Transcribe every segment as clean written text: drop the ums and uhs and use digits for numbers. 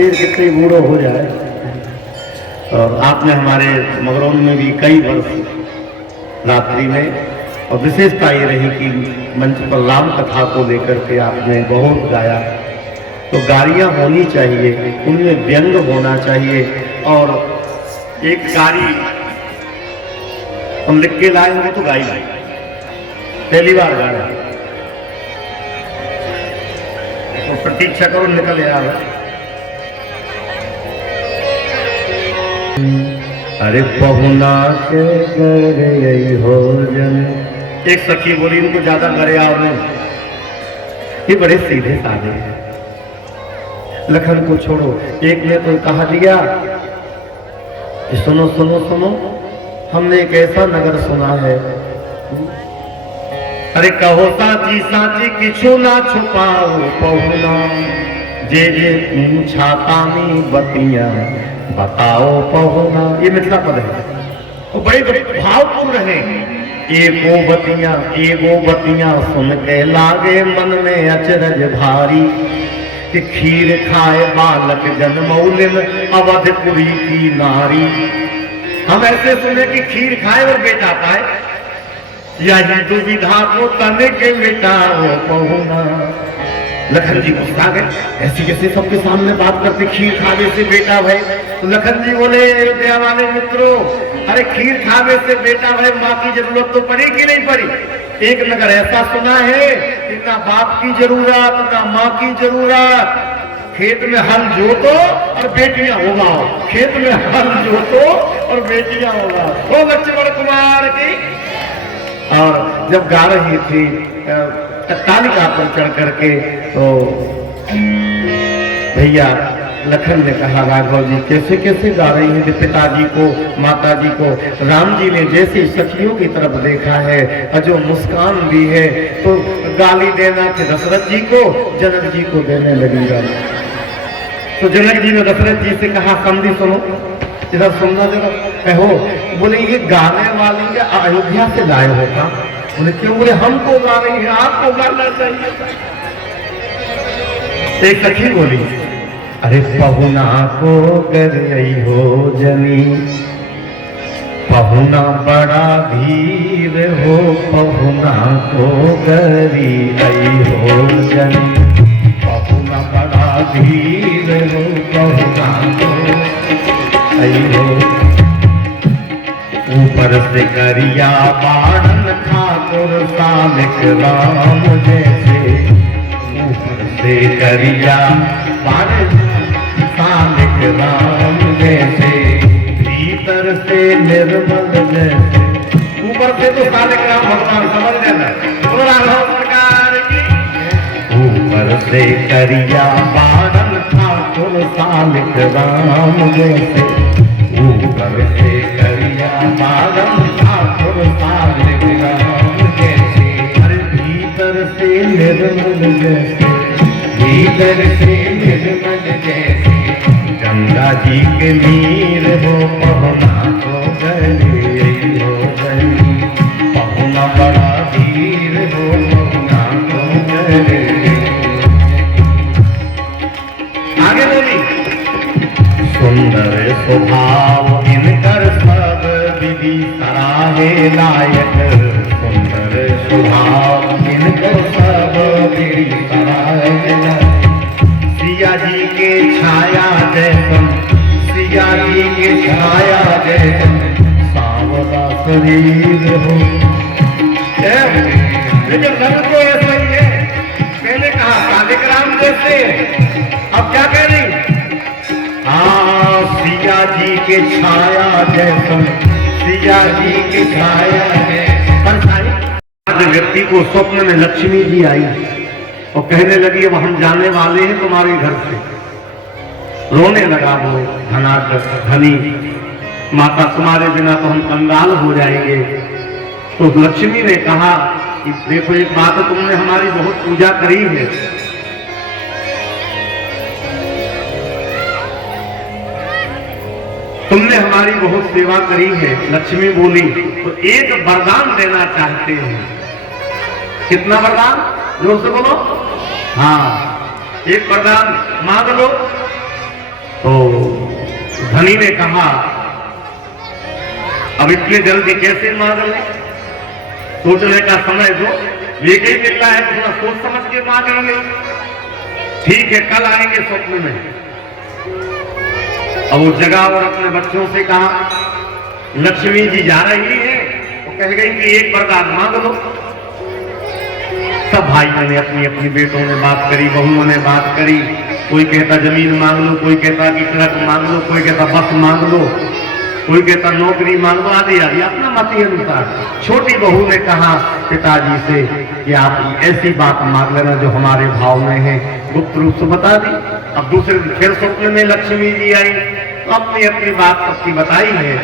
शेर कितने बूढ़ो हो जाए। और आपने हमारे मगरौन में भी कई वर्ष रात्रि में, और विशेषता ये रही कि मंच पर राम कथा को लेकर के आपने बहुत गाया। तो गारियां होनी चाहिए, उनमें व्यंग होना चाहिए। और एक गारी हम लिख के लाए होंगे तो गाई पहली बार गा रहे, तो प्रतीक्षा करो, निकल यार। अरे पहुना के गए हो जन, एक सखी बोली इनको ज्यादा करे आओ नहीं, ये बड़े सीधे साधे हैं, लखन को छोड़ो। एक ने तो कहा दिया कि सुनो सुनो सुनो, हमने एक ऐसा नगर सुना है। अरे कहो साची साची किछु ना छुपाओ पहुना, जे जे छातानी बतिया बताओ पहुना। ये मिथिला पद है, वो बड़े भावपूर्ण है। एगो बतिया सुन के लागे मन में अचरज भारी, कि खीर खाए बालक जन्मौलिन अवधपुरी की नारी। हम ऐसे सुने कि खीर खाए और बेटा पाए, यही दुविधा को तने के मिटाओ पहुना। लखन जी गुस्सा गए, ऐसी कैसे सबके सामने बात करते, खीर खावे से बेटा भाई। तो लखन जी बोले अयोध्या वाले मित्रों, अरे खीर खावे से बेटा भाई माँ की जरूरत तो पड़ी कि नहीं पड़ी। एक नगर ऐसा सुना है कि ना बाप की जरूरत ना माँ की जरूरत, खेत में हल जोतो और बेटियां उगाओ, खेत में हल जोतो और बेटियां उगाओ। ओ लक्ष्मण कुमार की। और जब गा रही थी तालिका पर चढ़ करके, तो भैया लखन ने कहा राघव जी कैसे कैसे गा रही हैं, पिताजी को माता जी को। राम जी ने जैसे सखियों की तरफ देखा है, जो मुस्कान दी है, तो गाली देना कि दशरथ जी को, जनक जी को देने लगी गाली। तो जनक जी ने दशरथ जी से कहा समझी सुनो, इधर सुनना जरा। कहो, बोले ये गाने वाली के अयोध्या से लाए होगा। बोले क्यों? बोले हमको गा रही है, आपको गाना चाहिए। एक सखी बोली अरे पहुना को गई हो जनी, पहुना बड़ा धीर हो, पहुना को गरी आई हो जनी, पहुना बड़ा धीर हो, पहुना को आई हो। ऊपर से करिया बाणन ठाकुर सालिक राम जैसे, ऊपर से करिया बाणन सालिक राम जैसे, भीतर से निर्मल जैसे। ऊपर से तो सालिक राम भगवान समझ लेना, राघव सरकार की। ऊपर से करिया बाणन ठाकुर सालिक राम जैसे, ऊपर से करिया बाणन ठाकुर सालिक राम जैसे। अरे भीतर से निर्मल जैसे, भीतर से निर्मल जैसे, गंगा जी के नीर हो, पहुना को गई हो गई, पहुना बड़ा धीर हो, पहुना को गई। आगे बोली सुंदर स्वभाव इनकर सब विधि सराहे लायक, सुंदर स्वभाव इनकर सब विधि सराहे लायक। सिया जी के छाया जैसन, सिया जी के छाया जैसन, सांवला शरीर हो। लेकिन रंग तो ऐसा ही है, मैंने कहा सालिक राम जैसे, अब क्या कह रही? सिया जी के छाया जैसन, सिया जी के छाया जैसन। व्यक्ति को स्वप्न में लक्ष्मी जी आई और कहने लगी अब हम जाने वाले हैं तुम्हारे घर से। रोने लगा वो धनी, माता तुम्हारे बिना तो हम कंगाल हो जाएंगे। तो लक्ष्मी ने कहा कि देखो एक बात है, तुमने हमारी बहुत पूजा करी है, तुमने हमारी बहुत सेवा करी है। लक्ष्मी बोली तो एक वरदान देना चाहते हैं। कितना वरदान? जोर से बोलो। हाँ, एक वरदान मांग लो। तो धनी ने कहा अब इतनी जल्दी कैसे मांग ले, सोचने का समय दो, लेके ही मिलना है तो थोड़ा सोच समझ के मांगेंगे। ठीक है, कल आएंगे स्वप्न में। अब वो जगह और अपने बच्चों से कहा, लक्ष्मी जी जा रही है तो कह गई कि एक वरदान मांग लो। सब भाइयों ने अपनी अपनी बेटों ने बात करी, बहुओं ने बात करी। कोई कहता जमीन मांग लो, कोई कहता कि ट्रक मांग लो, कोई कहता बस मांग लो, कोई कहता नौकरी मांग लो, आदि आदि अपना मत अनुसार। छोटी बहू ने कहा पिताजी से कि आप ऐसी बात मांग लेना जो हमारे भाव में है। गुप्त रूप से बता दी। अब दूसरे फिर स्वप्न में लक्ष्मी जी आई तो अपनी अपनी बात सबकी बताई है।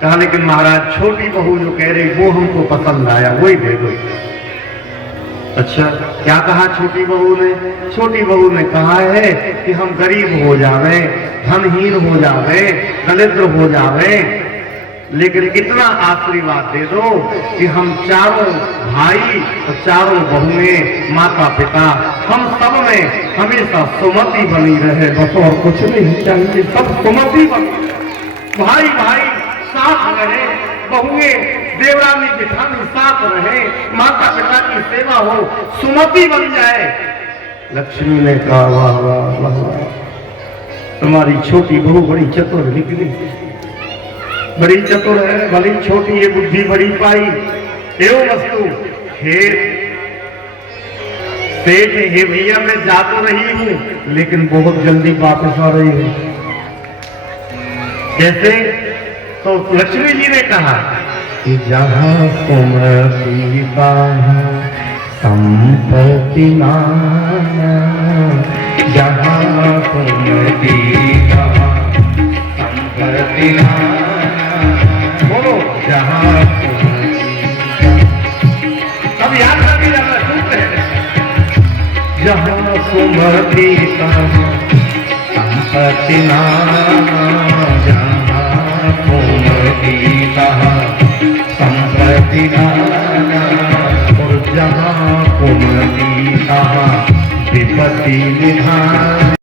कहा लेकिन महाराज छोटी बहू जो कह रही वो हमको पसंद आया, वही दे दो। अच्छा, क्या कहा छोटी बहू ने? छोटी बहू ने कहा है कि हम गरीब हो जावे, धनहीन हो जावे, दरिद्र हो जावे, लेकिन इतना आशीर्वाद दे दो कि हम चारों भाई और चारों बहुएं, माता पिता, हम सब में हमेशा सुमति बनी रहे, बस और कुछ नहीं चाहिए। सब सुमति बनी, भाई भाई साथ रहे, बहुएं देवरानी जेठानी साथ रहे, माता पिता की सेवा हो, सुमति बन जाए। लक्ष्मी ने कहा वाह वाह वाह वाह, तुम्हारी छोटी बहू बड़ी चतुर निकली, बड़ी चतुर है, भली छोटी ये बुद्धि बड़ी पाई। एवं वस्तु सेठ हे भैया मैं जा तो रही हूं लेकिन बहुत जल्दी वापस आ रही हूं। कैसे? तो लक्ष्मी जी ने कहा कि जहाँ सुमति बाहा संपत्ति माना, जहाँ सुमति बाहा संपत्ति माना, बोलो जहाँ अब याद करके जाना सुनते हैं। जहाँ सुमति बाहा संपत्ति माना, जहाँ सुमति बाहा